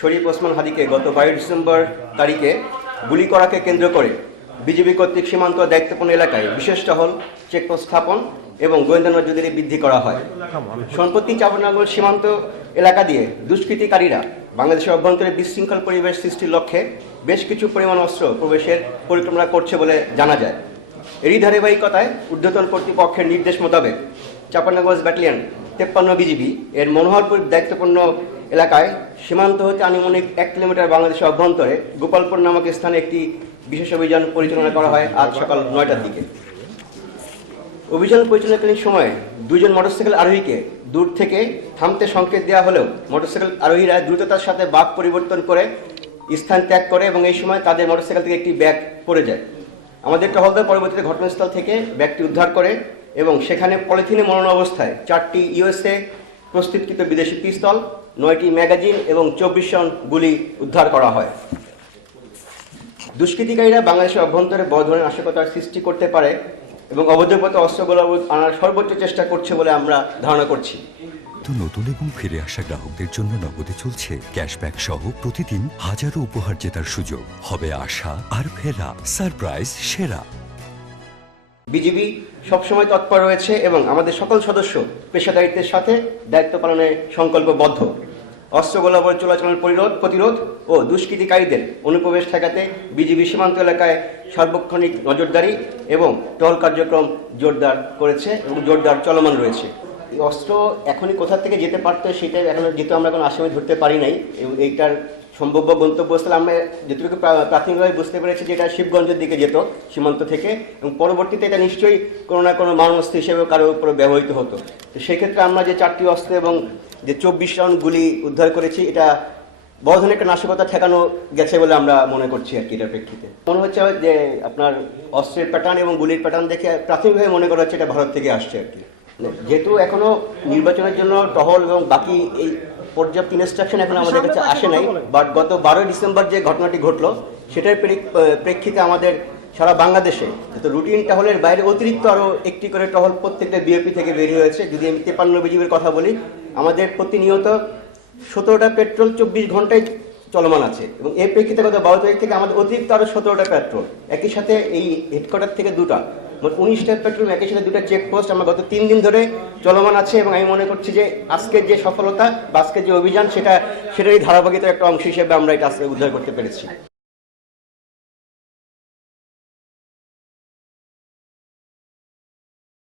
শরীফ ওসমান হাদিকে গত 22 ডিসেম্বর তারিখে গুলি করাকে কেন্দ্র করে বিজিবি কর্তৃক সীমান্ত দায়িত্বপূর্ণ এলাকায় বিশেষ টহল, চেকপোস্ট স্থাপন এবং গোয়েন্দা নজরদারি বৃদ্ধি করা হয়। সম্প্রতি চাঁপাইনবাবগঞ্জ সীমান্ত এলাকা দিয়ে দুষ্কৃতিকারীরা বাংলাদেশের অভ্যন্তরে বিশৃঙ্খল পরিবেশ সৃষ্টির লক্ষ্যে বেশ কিছু পরিমাণ অস্ত্র প্রবেশের পরিকল্পনা করছে বলে জানা যায়। এরই ধারাবাহিকতায় ঊর্ধ্বতন কর্তৃপক্ষের নির্দেশ মোতাবেক চাঁপাইনবাবগঞ্জ ব্যাটালিয়ন 53 বিজিবি এর মনোহরপুর দায়িত্বপূর্ণ এলাকায় সীমান্ত হতে আনুমানিক 1 কিলোমিটার বাংলাদেশের অভ্যন্তরে গোপালপুর নামক স্থানে একটি বিশেষ অভিযান পরিচালনা করা হয় আজ সকাল 9টার দিকে। অভিযান পরিচালনাকালীন সময়ে দুজন মোটরসাইকেল আরোহীকে দূর থেকে থামতে সংকেত দেওয়া হলেও মোটরসাইকেল আরোহীরা দ্রুততার সাথে বাঁক পরিবর্তন করে স্থান ত্যাগ করে এবং এই সময় তাদের মোটরসাইকেল থেকে একটি ব্যাগ পড়ে যায়। আমাদের টহলদার পরবর্তীতে ঘটনাস্থল থেকে ব্যাগটি উদ্ধার করে এবং সেখানে পলিথিনে মোড়ানো অবস্থায় 4টি ইউএসএ প্রস্তুতকৃত বিদেশি পিস্তল, 9টি ম্যাগাজিন এবং 24 রাউন্ড গুলি উদ্ধার করা হয়। দুষ্কৃতিকারীরা বাংলাদেশের অভ্যন্তরে বড় ধরনের নাশকতার সৃষ্টি করতে পারে এবং অবৈধ পথে অস্ত্রগুলো আনার সর্বোচ্চ চেষ্টা করছে বলে আমরা ধারণা করছি। নতুন এবং ফিরে আসা গ্রাহকদের জন্য নগদে চলছে ক্যাশব্যাক সহ প্রতিদিন হাজারো উপহার জেতার সুযোগ। হবে আশা আর ফেরা, সারপ্রাইজ সেরা। বিজিবি সবসময় তৎপর রয়েছে এবং আমাদের সকল সদস্য পেশাদারিত্বের সাথে দায়িত্ব পালনে সংকল্পবদ্ধ। অস্ত্র গোলাবর চলাচলের প্রতিরোধ ও দুষ্কৃতিকারীদের অনুপ্রবেশ ঠেকাতে বিজিবি সীমান্ত এলাকায় সার্বক্ষণিক নজরদারি এবং টহল কার্যক্রম জোরদার করেছে এবং জোরদার চলমান রয়েছে। এই অস্ত্র এখনই কোথা থেকে যেতে পারতো সেটা এখন যেহেতু আমরা কোনো আসামি ধরতে পারি নাই এবং এইটার সম্ভাব্য গন্তব্যস্থলে আমরা যেটুকু প্রাথমিকভাবে বুঝতে পেরেছি যে এটা শিবগঞ্জের দিকে যেত সীমান্ত থেকে এবং পরবর্তীতে এটা নিশ্চয়ই কোনো না কোনো মারণাস্ত্র হিসেবে কারোর উপরে ব্যবহৃত হতো। তো সেক্ষেত্রে আমরা যে 4টি অস্ত্র এবং যে 24 রাউন্ড গুলি উদ্ধার করেছি এটা বড় ধরনের একটা নাশকতা ঠেকানো গেছে বলে আমরা মনে করছি আর কি। এটার প্রেক্ষিতে মনে হচ্ছে যে আপনার অস্ত্রের প্যাটার্ন এবং গুলির প্যাটার্ন দেখে প্রাথমিকভাবে মনে করা হচ্ছে এটা ভারত থেকে আসছে আর কি। যেহেতু এখনো নির্বাচনের জন্য টহল এবং বাকি এই পর্যাপ্ত ইনস্ট্রাকশন এখন আমাদের কাছে আসে নাই, বাট গত 12 ডিসেম্বর যে ঘটনাটি ঘটলো সেটার প্রেক্ষিতে আমাদের সারা বাংলাদেশে রুটিন টহলের বাইরে অতিরিক্ত আরও একটি করে টহল প্রত্যেকটা বিএপি থেকে বেরিয়ে হয়েছে। যদি আমি 53 বিজিবির কথা বলি, আমাদের প্রতিনিয়ত 17টা পেট্রোল 24 ঘন্টায় চলমান আছে এবং এর প্রেক্ষিতে গত 12 তারিখ থেকে আমাদের অতিরিক্ত আরও 17টা পেট্রোল, একই সাথে এই হেডকোয়ার্টার থেকে 2টা, মোট 19টা পেট্রোল, একই সাথে 2টা চেকপোস্ট আমরা গত 3 দিন ধরে চলমান আছে এবং আমি মনে করছি যে আজকের যে সফলতা বা আজকের যে অভিযান সেটারই ধারাবাহিকতার একটা অংশ হিসেবে আমরা এটা আজকে উদ্ধার করতে পেরেছি।